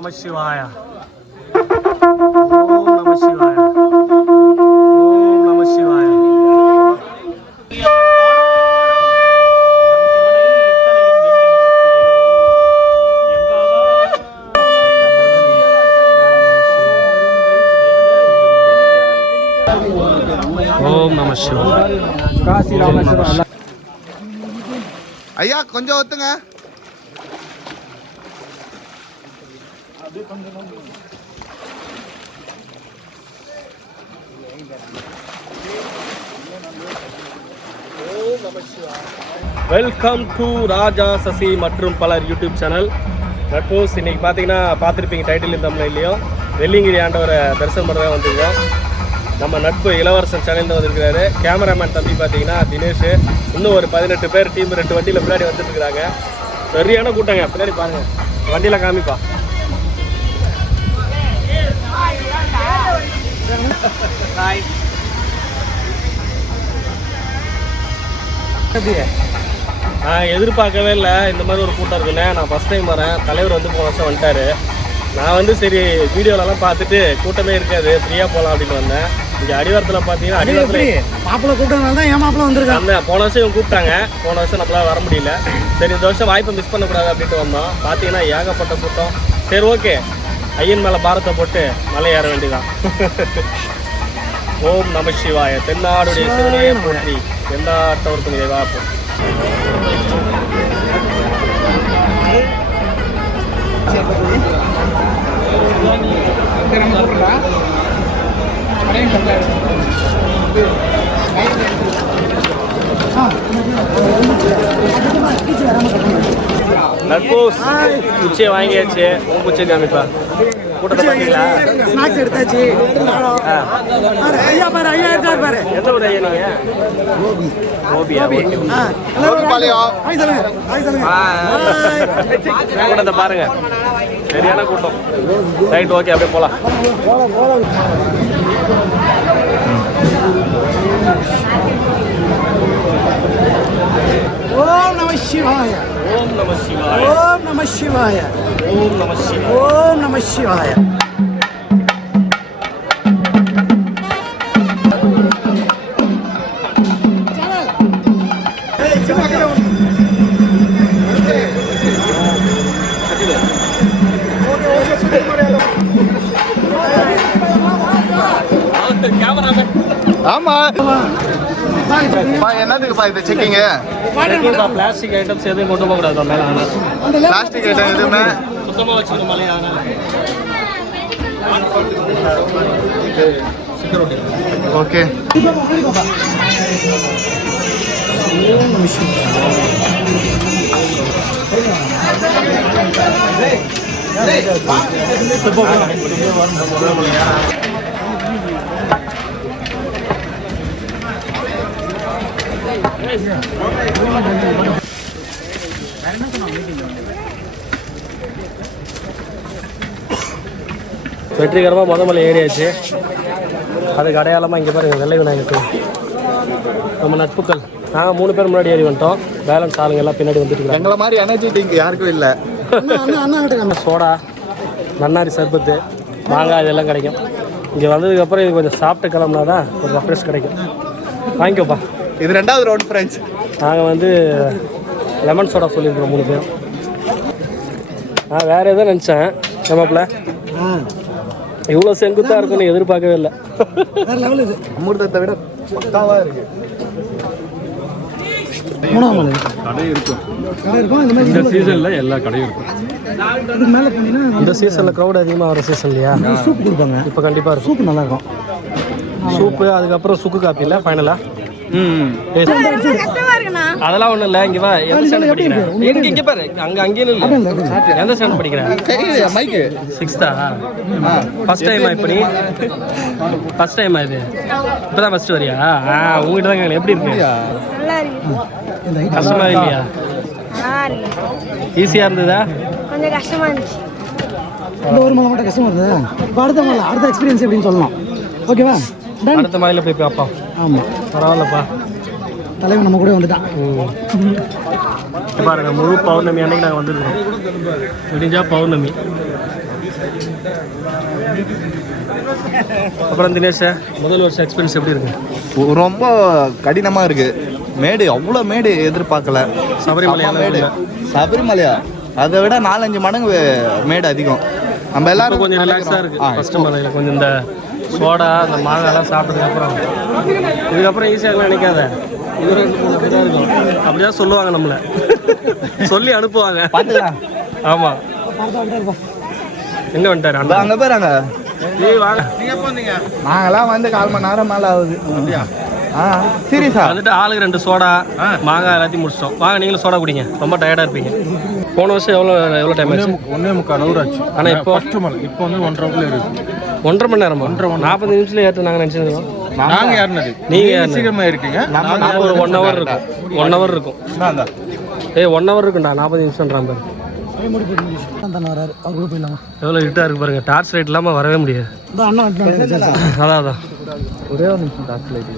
நம சிவாய. ஓம் நம சிவாய. ஓம் நம சிவாய. ஓம் நம சிவாய. காசி ராமேஸ்வரம். ஐயா கொஞ்சம் ஒத்துங்க. வெல்கம் டு ராஜா சசி மற்றும் பலர் யூடியூப் சேனல். சப்போஸ் இன்னைக்கு பார்த்தீங்கன்னா பார்த்துருப்பீங்க டைட்டில் தமிழ் இல்லையோ, வெள்ளிங்கிரி ஆண்டவரை தரிசனம் பண்ண தான் வந்துருக்கோம். நம்ம நட்பு இளவரசன் சேனல் வந்திருக்கிறாரு. கேமராமேன் தம்பி பார்த்தீங்கன்னா தினேஷ், இன்னும் ஒரு 18 பேர் டீம் 2 வண்டியில் பின்னாடி வந்துட்டு இருக்கிறாங்க. சரியான கூட்டங்க. பின்னாடி பாருங்க, வண்டியில் காமிப்பா. நான் எதிர்பார்க்கவே இல்லை இந்த மாதிரி ஒரு கூட்டம் இருக்குன்னு. நான் ஃபஸ்ட் டைம் வரேன். தலைவர் வந்து போன வருஷம் வந்துட்டார். நான் வந்து சரி வீடியோலலாம் பார்த்துட்டு கூட்டமே இருக்காது, ஃப்ரீயாக போகலாம் அப்படின்னு வந்தேன். இங்கே அடிவாரத்தில் பார்த்தீங்கன்னா அடிவாரத்தில் மாப்பிள்ளை கூப்பிட்டனால தான் என் மாப்பிள்ளை வந்திருக்காங்க. போன வருஷம் இவங்க கூப்பிட்டாங்க, போன வருஷம் நம்மளால் வர முடியல. சரி இந்த வருஷம் வாய்ப்பை மிஸ் பண்ணக்கூடாது அப்படின்ட்டு வந்தோம். பார்த்தீங்கன்னா ஏகப்பட்ட கூட்டம். சரி ஓகே, ஐயன் மேலே பாரத்தை போட்டு மலை ஏற வேண்டியதான். ஓம் நம சிவாய. தென்னாடுடைய சிவனையை போற்றி, தென்னாட்டவருக்கும் இறைவா போற்றி. நட்போஸ் குச்சியை வாங்கியாச்சு. உன் குச்சியை காமிப்பா. கூட்டத்தை பார்த்தீங்களா? ஸ்நாக்ஸ் எடுத்தாச்சு. ஐயா பாரு, ஐயா இருக்காரு பாரு. எந்த ஊர் ஐயா நீங்க? கோபியா? கூட்டத்தை பாருங்க, சரியான கூட்டம். ரைட், ஓகே, அப்படியே போகலாம். ஓம் நம சிவாய. ஓம் நம சிவாய. ஓம் நம சிவாய. ஓம் நம சிவாய. ஓம் நம சிவாய. ஆமா என்னதுக்குப்பா இது செக்கிங்? பிளாஸ்டிக் ஐட்டம்ஸ் எதுவும் கொண்டு போகக்கூடாது மேலே. பிளாஸ்டிக் ஐட்டம் எதுவுமே சுத்தமாக வச்சுக்கணும் மலையா. ஓகே. வெற்றிகரமாக மொதமலை ஏறியாச்சு. அதுக்கு அடையாளமாக இங்கே பாருங்க, வெள்ளை விநாயகர். நம்ம நட்புக்கள் நாங்கள் 3 பேர் முன்னாடி ஏறி வந்துட்டோம். பேலன்ஸ் ஆளுங்க எல்லாம் பின்னாடி வந்துட்டு எங்களை மாதிரி எனர்ஜி ட்ரிங்க் யாருக்கும் இல்லை. சோடா, நன்னாரி சர்பத்து, மாங்காய் இதெல்லாம் கிடைக்கும். இங்கே வந்ததுக்கப்புறம் இது கொஞ்சம் சாப்பிட்டு கிளம்புனா தான் ஒரு ரெஃப்ரெஷ் கிடைக்கும். வாங்கிக்கோப்பா. இது 2வது ரவுண்ட் ஃப்ரெண்ட்ஸ். நாங்கள் வந்து லெமன் சோடா சொல்லியிருக்கிறோம் 3 பேரும். நான் வேறு எதுவும் நினச்சேன் நம்மப்பில் இவ்வளோ செங்குத்தாக இருக்குன்னு எதிர்பார்க்கவே இல்லை. அமிர்தத்தை விட பக்காவாக இருக்கு. கடை இருக்கும். இந்த சீசனில் எல்லா கடையும் இருக்கும். இந்த சீசனில் க்ரௌட் அதிகமாக வர சீசன் இல்லையா? சூப் கொடுப்பாங்க இப்போ கண்டிப்பாக இருக்கும். சூப் நல்லாயிருக்கும். சூப்பு, அதுக்கப்புறம் சுக்கு காப்பி இல்லை ஃபைனலாக. அதெல்லாம் ஒன்றும் இல்லை. இங்கே வா. எந்த ஸ்டாண்டர்ட் படிக்கிறேன்? இங்கே பாரு, அங்கேயும் இல்லை. எந்த ஸ்டாண்டர்ட் படிக்கிறேன்? மைக்கு 6th ஃபர்ஸ்ட் டைமா? இப்போ நீ ஃபர்ஸ்ட் டைமா? இது இப்போ தான் ஃபர்ஸ்ட் வரியா? உங்ககிட்ட தான் கேட்கல. எப்படி இருக்கு? கஷ்டமா இல்லையா? ஈஸியாக இருந்ததா? கொஞ்சம் கஷ்டமா இருந்துச்சு. இந்த ஒரு மலை மட்டும் கஷ்டமா இருந்தது. இப்போ அடுத்த மலை, அடுத்த எக்ஸ்பீரியன்ஸ் எப்படின்னு சொல்லலாம். ஓகேவா? அடுத்த மலையில் போய் பார்ப்போம். ஆமாம், பரவாயில்லப்பா. தலைவன் நம்ம கூட வந்துட்டான். பாருங்க, முழு பௌர்ணமி அன்னைக்கு நாங்கள் வந்துருக்கோம். விடிஞ்சா பௌர்ணமி. அப்புறம் தினேஷ், முதல் வருஷம் எக்ஸ்பீரியன்ஸ் எப்படி இருக்கு? ரொம்ப கடினமாக இருக்கு. மேடு அவ்வளோ மேடு எதிர்பார்க்கல. சபரிமலை மேடு சபரிமலையா அதை விட 4-5 மடங்கு மேடு அதிகம். நம்ம எல்லாரும் கொஞ்சம் ரிலாக்ஸாக இருக்கு. ஃபர்ஸ்ட் மலையில் கொஞ்சம் இந்த சோடா அந்த மாங்காய்லாம் சாப்பிட்டதுக்கப்புறம் இதுக்கப்புறம் ஈஸியாக நினைக்காத. இது 2-3 அப்படி தான் இருக்கும். அப்படிதான் சொல்லுவாங்க நம்மளை, சொல்லி அனுப்புவாங்க. ஆமாம். எங்கே வந்துட்டாரு? அங்கே போயிறாங்க. வாங்க. நாங்கெல்லாம் வந்து 1/4 மணி நேரம் மேலே ஆகுது. சீரியஸா வந்துட்டு ஆளுக்கு 2 சோடா மாங்காய் எல்லாத்தையும் முடிச்சிட்டோம். வாங்க நீங்களும் சோடா குடிங்க, ரொம்ப டயர்டாக இருப்பீங்க. போன வருஷம் எவ்வளோ டைம் ஆச்சு? 1.25 hour ஆச்சு. ஆனால் இப்போ இப்போ வந்து 1.5 இருக்கு. 1.5 மணி நேரமா? 40 நிமிஷத்துல ஏற்று நாங்கள் நினச்சிருந்தோம். நாங்கள் ஏறினது நீங்கள் சீக்கிரமா இருக்கீங்க. ஒரு 1 hour இருக்கும். 1 hour இருக்கும். 1 hour இருக்குண்டா. 40 நிமிஷம்ன்றான் பாரு. எவ்வளோ இருட்டாக இருக்கு பாருங்க. டார்ச் லைட் இல்லாமல் வரவே முடியாது. அதான் ஒரே ஒரு நிமிஷம் டார்ச் லைட்.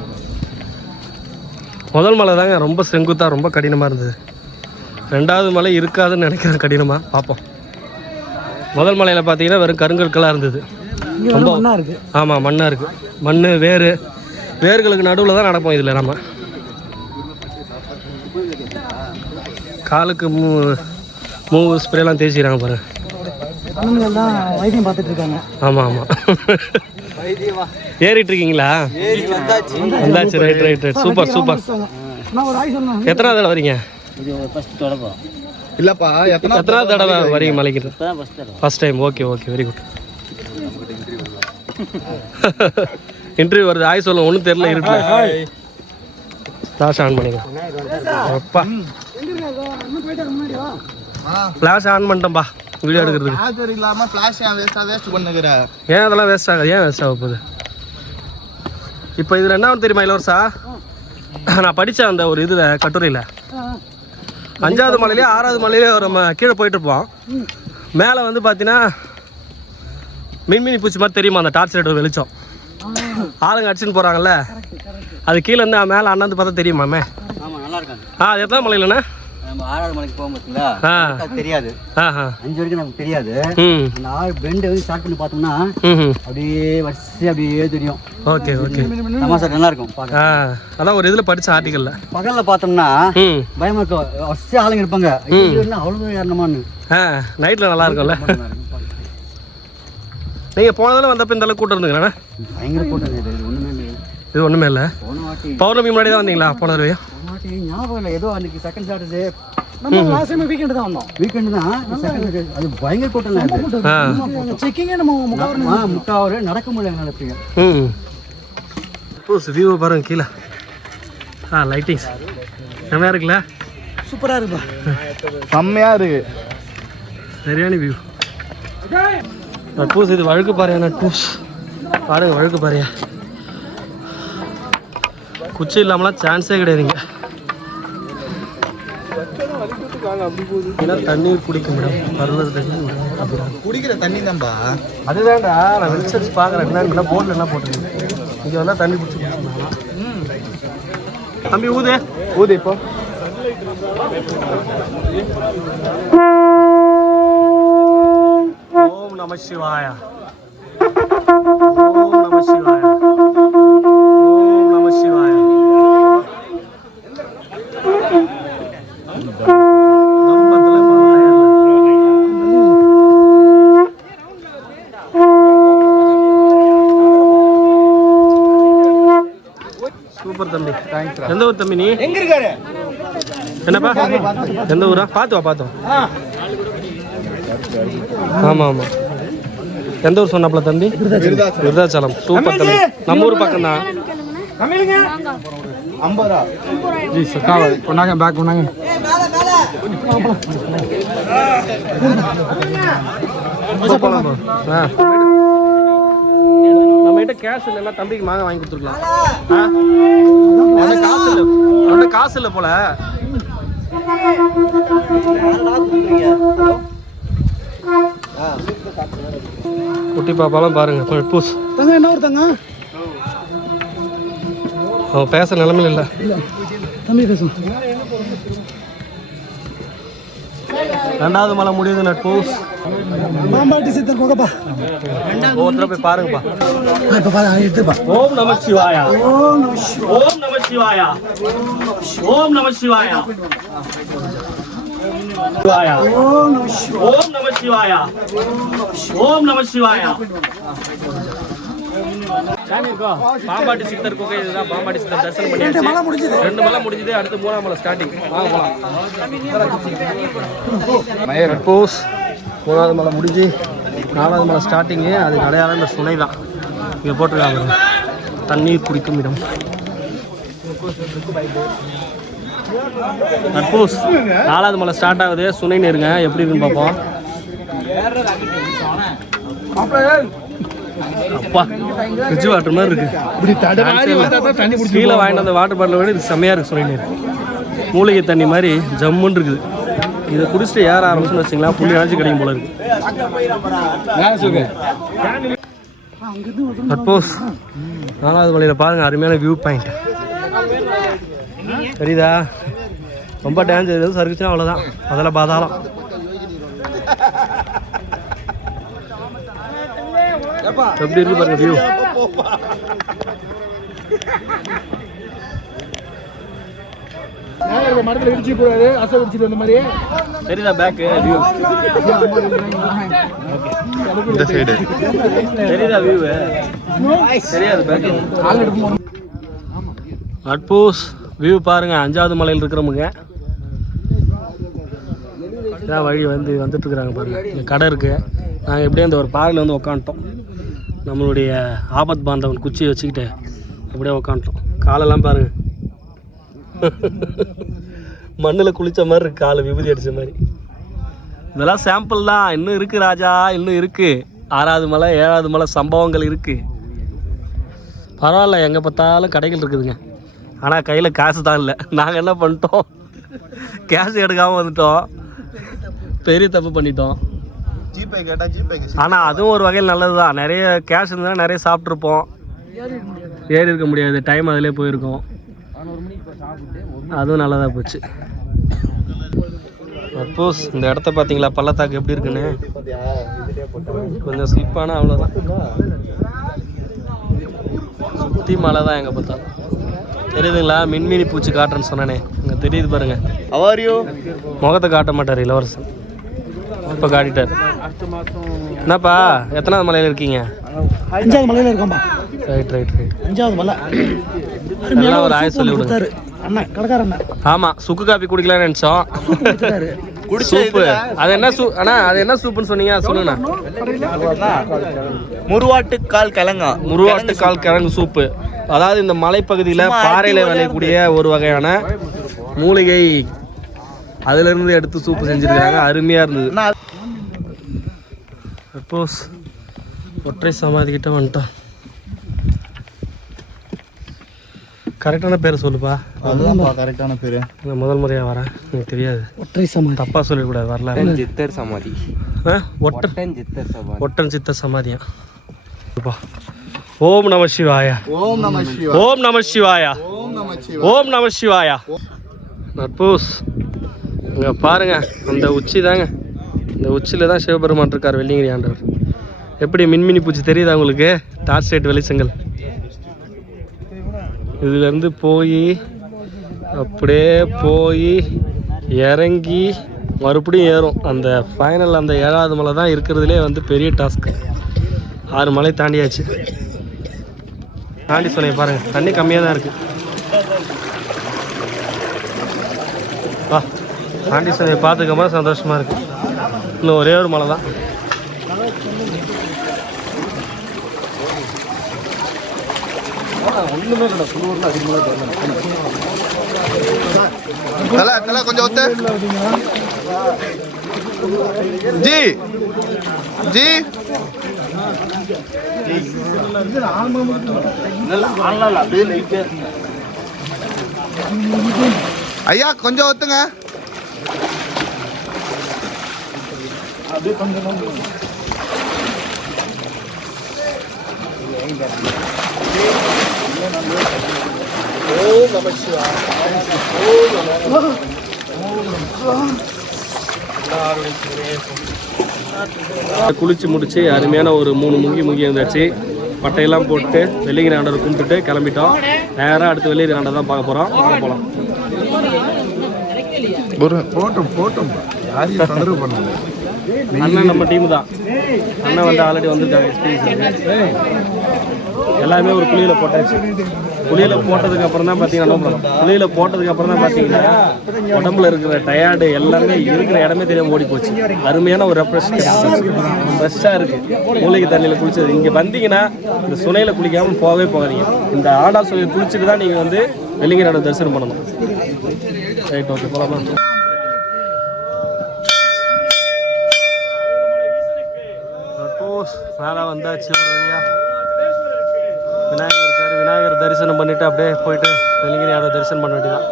முதல் மலை தாங்க ரொம்ப செங்குத்தாக ரொம்ப கடினமாக இருந்தது. 2வது மலை இருக்காதுன்னு நினைக்கிறேன் கடினமாக. பார்ப்போம். முதல் மலையில் பார்த்தீங்கன்னா வெறும் கருங்கற்களாக இருந்தது. ரொம்ப ஆமாம் மண்ணாக இருக்குது. மண் வேர்களுக்கு நடுவில் தான் நடப்போம். இதில் நம்ம காலுக்கு மூவு ஸ்ப்ரேலாம் தேய்ச்சிக்கிறாங்க பாருங்க. வைத்தியம் பார்த்துட்டு இருக்காங்க. ஆமாம் ஆமாம். ஏறிட்டு இருக்கீங்களா? வந்தாச்சு. ரைட். சூப்பர். எத்தனாவது தடவை வரீங்க? இல்லப்பா எத்தனாவது தடவை வரீங்க மலைக்கு? First time. Okay very good. Interview வருது. ஆய் சொல்ல ஒன்றும் தெரியல. இருக்குல்ல ஃப்ளாஷ் ஆன் பண்ணிக்கலாம். அப்பா ஃப்ளாஷ் ஆன் பண்ணிட்டேன்பா வீடியோ எடுக்கிறதுக்கு. இல்லாமல் ஃப்ளாஷ் வேஸ்ட் பண்ணுகிற. ஏன் அதெல்லாம் வேஸ்ட் ஆகாது? ஏன் வேஸ்ட் ஆக போகுது? இப்போ இதில் என்ன தெரியுமா இளவரசா, நான் படித்தேன் அந்த ஒரு இதில் கட்டுரையில். 5வது மலையிலே 6வது மலையிலே நம்ம கீழே போயிட்டுருப்போம். மேலே வந்து பார்த்தீங்கன்னா மின்மினி பூச்சி மாதிரி தெரியுமா அந்த டார்ச் லைட் வெளிச்சம். ஆளுங்க அடிச்சுன்னு போகிறாங்கல்ல, அது கீழே இருந்து மேலே அண்ணாந்து பார்த்தா தெரியுமாமே. அது எத்தனை மலையிலண்ணே? 6வது மலைக்கு போகும் பார்த்தீங்களா, அது தெரியாது. 5 வரைக்கும் நமக்கு தெரியாது. அந்த 6 பெண்ட் வந்து ஸ்டார்ட் பண்ணி பார்த்தோம்னா அப்படியே வரிசை அப்படியே தெரியும். ஓகே தமாசா நல்லா இருக்கும் பார்க்க. அதான் ஒரு இதில் படித்த ஆர்டிக்கலில். பகலில் பார்த்தோம்னா பயமா இருக்கும். வரிசை ஆளுங்க இருப்பாங்க. அவ்வளோ ஏறணுமான்னு. நைட்டில் நல்லா இருக்கும்ல. நீங்கள் போனதில் வந்தப்போ இந்த அளவுக்கு கூட்டம் இருந்துங்களா? பயங்கர கூட்டம். இது ஒன்றுமே இல்லை. பௌர்ணமி முன்னாடி தான் வந்தீங்களா போன தடவை? ஞாபகம் இல்லை. ஏதோ அன்னைக்கு செகண்ட் சாட்டர்டே வீக்கெண்டு தான் வந்தோம். வீக்கெண்டு தான். அது பயங்கர கூட்டம். செக்கிங்கே நம்ம முக்காவது நடக்க முடியல நடப்பீங்க. வியூவை பாருங்க கீழே. லைட்டிங்ஸ் செம்மையாக இருக்குல்ல? சூப்பராக இருக்குப்பா. செம்மையாக இருக்கு. சரியான வியூ. டூஸ் இது வழுக்கு பாறையான டூஸ் பாருங்க. வழுக்கு பாறையா குச்சி இல்லாமலாம் சான்ஸே கிடையாதுங்க. தண்ணீர் குடிக்க முடியும். பருவது தண்ணி குடிக்கிற தண்ணி தான்பா. அதுதான்டா நான் வெளிச்சரிச்சு பார்க்குறேன். என்ன போர்டில் என்ன போட்டுருக்கேன். இங்கே வந்தால் தண்ணி குடிச்சு தம்பி ஊது இப்போ ஓம் நம சிவாய. ஓம் நம சிவாய. ஓம் நம சிவாய. சூப்பர் தம்பி. எந்த ஊர் தம்பி நீ? எங்க இருக்காரு? என்னப்பா எந்த ஊரா? பார்த்தோம். ஆமாம் எந்த ஊர் சொன்னாப்ல தம்பி? விருதாச்சலம். சூப்பர் தம்பி. நம்ம ஊர் பக்கம் தான். நம்மகிட்ட கேஷ் இல்லைன்னா தம்பிக்கு மாங்க வாங்கி கொடுத்துருக்கலாம். அவனோட காசு இல்லை போல. குட்டி பாப்பாலாம் பாருங்க. பூஸ் தங்க என்ன ஒரு தங்க அவன் பேச நிலைமையில் இல்லை. தம்பி பேசும். ரெண்டாவது மலை முடியுது நட்பூஸ். பாம்பாட்டி சித்தர் குகைப்பா. ஒவ்வொருத்தர போய் பாருங்கப்பா. இப்போ பாரு எடுத்துப்பா. ஓம் நம சிவாயா. ஓம் நம சிவாய. ஓம் நம சிவாயா. ஓம் நம சிவாயா. சிவாயா. ஓம் நம சிவாய. ஓம் நம சிவாயா. ஓம் நம சிவாயா. பாம்பாட்டி சித்தர் குகை இதுதான். பாம்பாட்டி சித்தர் தரிசனம் பண்ணியாச்சு. மலை முடிஞ்சது. 2 மலை முடிஞ்சது. அடுத்து 3ஆம் மலை ஸ்டார்டிங். வாங்க போலாம். நட்பூஸ் 3வது மலை முடிஞ்சு 4வது மலை ஸ்டார்டிங்கு. அதுக்கு அடையாளம் இந்த சுனை தான். இங்கே போட்டிருக்காங்க தண்ணீர் குடிக்கும் இடம். நட்பூஸ் 4வது மலை ஸ்டார்ட் ஆகுது. சுனை நீருங்க எப்படி இருக்குன்னு பார்ப்போம். அப்பா ஃப்ரிட்ஜ் வாட்டர் மாதிரி இருக்கு. கீழே வாங்கிட்டு அந்த வாட்டர் பாட்டில் விட இது செம்மையாக இருக்குது சுனை நீர். மூலிகை தண்ணி மாதிரி ஜம்முன்னு இருக்குது. இதை குடிச்சிட்டு ஏற ஆரம்பிச்சுன்னு வச்சுங்களா புள்ளி ஆச்சு கிடைக்கும் போல இருக்கு. சப்போஸ் 4வது மலையில் பாருங்கள் அருமையான வியூ பாயிண்ட் தெரியுதா? ரொம்ப டேஞ்சர். எதுவும் சறுக்குச்சுன்னா அவ்வளோதான். அதெல்லாம் பாதாளம். எப்படி இருக்கு பாருங்க வியூ. மரத்தில் இடிச்சு கூடாது, அசை குடிச்சிட்டு வந்த மாதிரி. தெரியுதா பேக் வியூ? இந்த சைடு தெரியுதா வியூ? தெரியாது பேக். நட்பூஸ் வியூ பாருங்க. 5வது மலையில் இருக்கிறவங்க இதான் வழி வந்துட்டு இருக்கிறாங்க பாருங்க. இங்கே கடை இருக்கு. நாங்கள் எப்படியே அந்த ஒரு பாறையில் வந்து உக்காந்துட்டோம். நம்மளுடைய ஆபத் பாந்தவன் குச்சியை வச்சுக்கிட்டு அப்படியே உக்காந்துட்டோம். காலெல்லாம் பாருங்க மண்ணில் குளிச்ச மாதிரி இருக்கு. காலை விபூதி அடித்த மாதிரி. இதெல்லாம் சாம்பிள் தான். இன்னும் இருக்குது ராஜா, இன்னும் இருக்குது. 6வது மலை 7வது மலை சம்பவங்கள் இருக்குது. பரவாயில்ல, எங்கே பார்த்தாலும் கடைகள் இருக்குதுங்க. ஆனால் கையில் காசு தான் இல்லை. நாங்கள் என்ன பண்ணிட்டோம், கேஷ் எடுக்காமல் வந்துட்டோம். பெரிய தப்பு பண்ணிட்டோம். ஜிபே கேட்டா ஜிபே. ஆனால் அதுவும் ஒரு வகையில் நல்லது தான். நிறைய கேஷ் இருந்தால் நிறைய சாப்பிட்ருப்போம். ஏறி இருக்க முடியாது. டைம் அதிலே போயிருக்கோம். அதுவும் நல்லதாக போச்சு. சப்போஸ் இந்த இடத்த பார்த்தீங்களா பள்ளத்தாக்கு எப்படி இருக்குன்னு. கொஞ்சம் ஸ்லிப்பானா அவ்வளோதான். சுற்றி மலை தான் எங்கே பார்த்தாலும். தெரியுதுங்களா? மின்மினி பூச்சி காட்டுறேன்னு சொன்னானே, இங்கே தெரியுது பாருங்க. அவரியோ முகத்தை காட்ட மாட்டார் இளவரசன். இப்போ காட்டிட்டார். என்னப்பா எத்தனாவது மலையில் இருக்கீங்க? 5வது மலையில் இருக்கோம்பா. ரைட். 5வது மலை. நல்லா ஒரு ஆய சொல்லி விடுங்க. அண்ணா கடைக்காரண்ணா. ஆமாம், சுக்கு காப்பி குடிக்கலாம்னு நினச்சோம். சூப்பு. அது என்ன அண்ணா அது என்ன சூப்புன்னு சொன்னீங்க சொல்லுங்கண்ணா. முருவாட்டுக்கால் கிழங்கா. முருவாட்டுக்கால் கிழங்கு சூப்பு. அதாவது இந்த மலைப்பகுதியில் பாறையில் விளையக்கூடிய ஒரு வகையான மூலிகை. அதிலிருந்து எடுத்து சூப்பு செஞ்சுருக்காங்க. அருமையாக இருந்தது. சப்போஸ் ஒற்றை சமாதி கிட்ட வந்துட்டோம். கரெக்டான பேரை சொல்லுப்பா. அதுதான்ப்பா கரெக்டான பேர். நான் முதல் முறையாக வரேன், எனக்கு தெரியாது. ஒற்றை சமாதி. தப்பாக சொல்லிக்கூடாது. வரல சித்தர் சமாதி. ஒட்டன் சித்த சமாதியா? ஓம் நம சிவாயா. ஓம் நம சிவாய. ஓம் நம சிவாயா. ஓம் நம சிவாய. ஓம் நம சிவாயா. நட்பூஸ் இங்கே பாருங்க, அந்த உச்சி தாங்க. இந்த உச்சியில் தான் சிவபெருமான் இருக்கார், வெள்ளிங்கிரி ஆண்டவர். எப்படி மின்மினி பூச்சி தெரியுதா உங்களுக்கு? டார்ச் லைட் வெளிச்சங்கள். இதுலேருந்து போய் அப்படியே போய் இறங்கி மறுபடியும் ஏறும். அந்த ஃபைனல் அந்த 7வது மலை தான் இருக்கிறதுலே வந்து பெரிய டாஸ்க்கு. 6 மலை தாண்டியாச்சு. தாண்டி சொன்னேன் பாருங்கள், தண்ணி கம்மியாக தான் இருக்குது. வா, தாண்டி சொன்னையை பார்த்துக்கமா சந்தோஷமாக இருக்குது. இன்னும் ஒரே ஒரு மலை தான். ஒன்றுமே இல்லை, குளூரில் அதிகமாக கொஞ்சம் ஒத்து ஜி ஜி ஐயா கொஞ்சம் ஒத்துங்க. குளிச்சு முடிச்சு அருமையான ஒரு 3 முங்கி இருந்தாச்சு. பட்டையெல்லாம் போட்டு வெள்ளிங்கிரி ஆண்டவர் கும்பிட்டுட்டு கிளம்பிட்டோம். நேராக அடுத்து வெள்ளிங்கிரி ஆண்டவர் தான் பார்க்க போகிறோம். போகலாம். அண்ணன் நம்ம டீமு தான். அண்ணன் வந்து ஆல்ரெடி வந்திருக்காங்க. எக்ஸ்பீரியன்ஸ் எல்லாமே ஒரு குளியில் போட்டாச்சு. குளியில் போட்டதுக்கு அப்புறம் தான் பார்த்தீங்கன்னா உடம்புல இருக்கிற டயர்டு எல்லாமே இருக்கிற இடமே தெரியாமல் ஓடி போச்சு. அருமையான ஒரு ஃப்ரெஷ்ஷாக இருக்குது. மூலிகை தண்ணியில் குளிச்சது. இங்கே வந்தீங்கன்னா இந்த சுனையில் குளிக்காமல் போகாதீங்க. இந்த ஆடாள் சுனையில் குளிச்சுட்டு தான் நீங்கள் வந்து வெள்ளிங்கிரி தரிசனம் பண்ணணும். ரைட், ஓகே, போகலாமா? மேலே வந்தாச்சு. ஒரு வழியா விநாயகர் இருக்காரு. விநாயகர் தரிசனம் பண்ணிட்டு அப்படியே போயிட்டு வெள்ளிங்கிரி ஆண்டவர் தரிசனம் பண்ண வேண்டியதான்.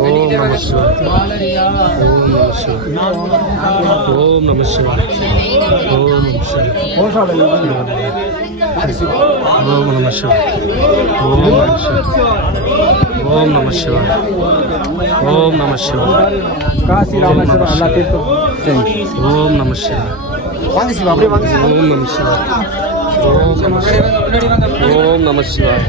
ஓம் நம சிவாய. ஓம் நம சிவாய. ஓம் நம சிவாய. ஓம் நம சிவாய. ஓம் நம சிவாய. ஓம் நம சிவாய. ஓம் நம சிவாய. ஓம் நம சிவாய. ஓம் நம சிவாய.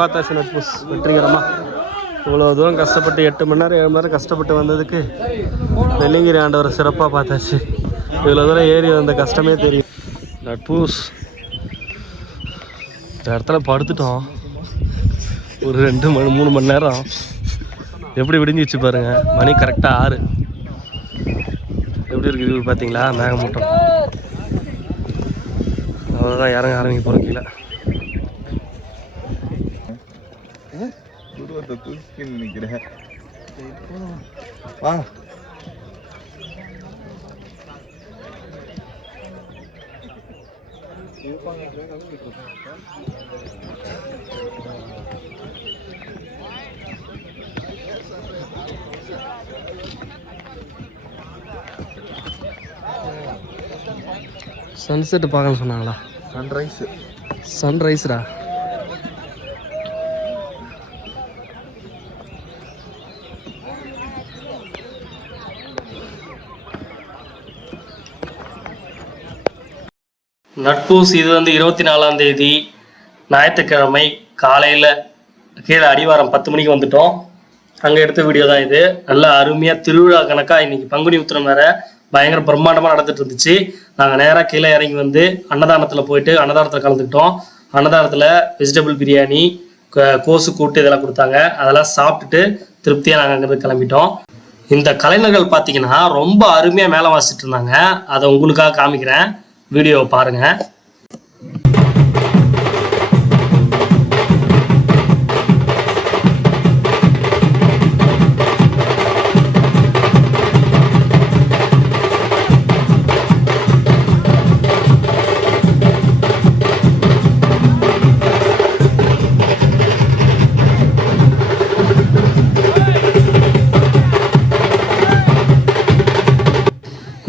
பார்த்தாச்சு நட்பூஸ் வெற்றிகரமா. இவ்வளோ தூரம் கஷ்டப்பட்டு 8 மணி நேரம் 7 மணி நேரம் கஷ்டப்பட்டு வந்ததுக்கு வெள்ளிங்கிரி ஆண்டவரை சிறப்பாக பார்த்தாச்சு. இவ்வளோ தூரம் ஏறி வந்த கஷ்டமே தெரியும். நட்பூஸ் இந்த இடத்துல படுத்துட்டோம் ஒரு 2-3 மணி நேரம். எப்படி விடிஞ்சிச்சு பாருங்க. மணி கரெக்டாக 6. எப்படி இருக்குது வியூ பார்த்தீங்களா? மேகமூட்டம். அவ்வளோதான், இறங்க ஆரம்பிக்க போகிறோம் கீழே. வா. சன்செட் பார்க்கணும்னு சொன்னாங்களா? சன்ரைஸ்டா? நட்பூஸ் இது வந்து 24ஆம் தேதி ஞாயிற்றுக்கிழமை காலையில் கீழே அடிவாரம் 10 மணிக்கு வந்துட்டோம். அங்கே எடுத்த வீடியோ தான் இது. நல்லா அருமையாக திருவிழா கணக்காக இன்றைக்கி பங்குனி உத்திரம் வேறு பயங்கர பிரம்மாண்டமாக நடந்துட்டு இருந்துச்சு. நாங்கள் நேராக கீழே இறங்கி வந்து அன்னதானத்தில் போயிட்டு அன்னதானத்தில் கலந்துக்கிட்டோம். அன்னதானத்தில் வெஜிடபிள் பிரியாணி, கோசு கூட்டு இதெல்லாம் கொடுத்தாங்க. அதெல்லாம் சாப்பிட்டுட்டு திருப்தியாக நாங்கள் அங்கேருந்து கிளம்பிட்டோம். இந்த கலைஞர்கள் பார்த்தீங்கன்னா ரொம்ப அருமையாக மேலே வாசிச்சுட்டு இருந்தாங்க. அதை உங்களுக்காக காமிக்கிறேன், வீடியோவை பாருங்கள்.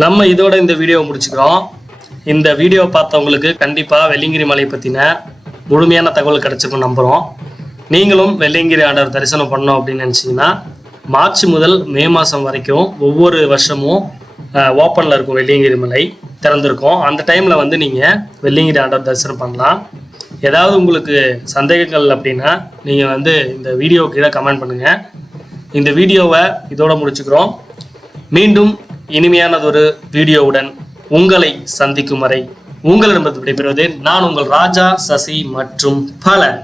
நம்ம இதோட இந்த வீடியோவை முடிச்சுக்கிறோம். இந்த வீடியோ பார்த்தவங்களுக்கு கண்டிப்பாக வெள்ளிங்கிரி மலை பற்றின முழுமையான தகவல் கிடச்சிருக்கும் நம்புகிறோம். நீங்களும் வெள்ளிங்கிரி ஆண்டவர் தரிசனம் பண்ணோம் அப்படின்னு நினச்சிங்கன்னா மார்ச் முதல் மே மாதம் வரைக்கும் ஒவ்வொரு வருஷமும் ஓப்பனில் இருக்கும். வெள்ளிங்கிரி மலை திறந்திருக்கும். அந்த டைமில் வந்து நீங்கள் வெள்ளிங்கிரி ஆண்டவர் தரிசனம் பண்ணலாம். ஏதாவது உங்களுக்கு சந்தேகங்கள் அப்படின்னா நீங்கள் வந்து இந்த வீடியோ கீழே கமெண்ட் பண்ணுங்கள். இந்த வீடியோவை இதோட முடிச்சுக்கிறோம். மீண்டும் இனிமையானதொரு வீடியோவுடன் உங்களை சந்திக்கும் வரை உங்களிடமிருந்து விடைபெறுவது நான் உங்கள் ராஜா, சசி மற்றும் பலர்.